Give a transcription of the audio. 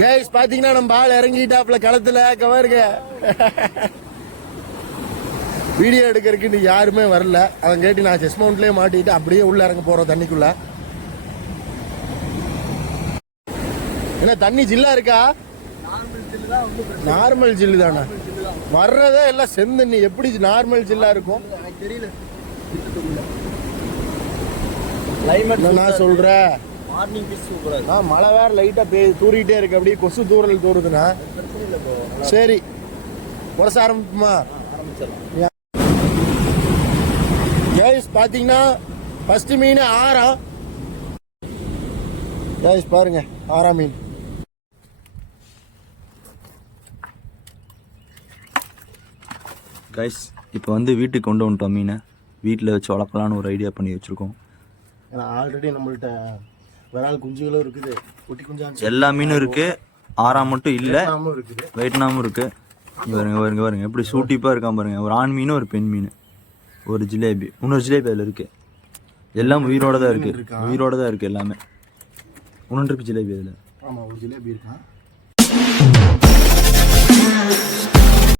Guys பாத்தீங்கன்னா நம்ம ஆள் இறங்கிட்டாப்ல களத்துல கவருங்க. வீடியோ எடுக்கிறதுக்கு இன்னைக்கு யாருமே வரல. அதை கேட்டு நான் செஸ் மவுண்ட்லயே மாட்டிட்டு அப்படியே உள்ள இறங்க போறோம் தண்ணிக்குள்ள. என்ன தண்ணி ஜில்லா இருக்கா? நார்மல் ஜில்லு தானே வர்றதே எல்லாம் செந்தண்ணி. எப்படி நார்மல் ஜில்லா இருக்கும் தெரியல. நான் சொல்றேன் மழை வேற லைட்டா தூரிட்டே இருக்கு. அப்படியே கொசு தூரல் தூருதுன்னா சரி உரச ஆரம்பிக்குமா? கேஸ் பாத்தீங்கன்னா ஃபர்ஸ்ட் மீன் ஆறாம். கேஸ் பாருங்க ஆறாம் மீன். கைஸ் இப்போ வந்து வீட்டுக்கு கொண்டு வந்துட்டோம் மீனை. வீட்டில் வச்சு வளர்க்கலான்னு ஒரு ஐடியா பண்ணி வச்சுருக்கோம். ஏன்னா ஆல்ரெடி நம்மள்ட்ட விரால் குஞ்சுகளும் இருக்குது, குட்டி குஞ்சா எல்லா மீனும் இருக்குது. ஆறாம் மட்டும் இல்லை, இருக்குது, வெயிட்னாமும் இருக்குது. பாருங்க எப்படி சூட்டிப்பாக இருக்கான் பாருங்க. ஒரு ஆண் மீன் ஒரு பெண் மீன், ஒரு ஜிலேபி, இன்னொரு ஜிலேபி அதில் இருக்குது. எல்லாம் உயிரோட தான் இருக்குது, உயிரோட தான் இருக்குது எல்லாமே. இன்னொன்று ஜிலேபி அதில். ஆமாம் ஒரு ஜிலேபி இருக்கான்.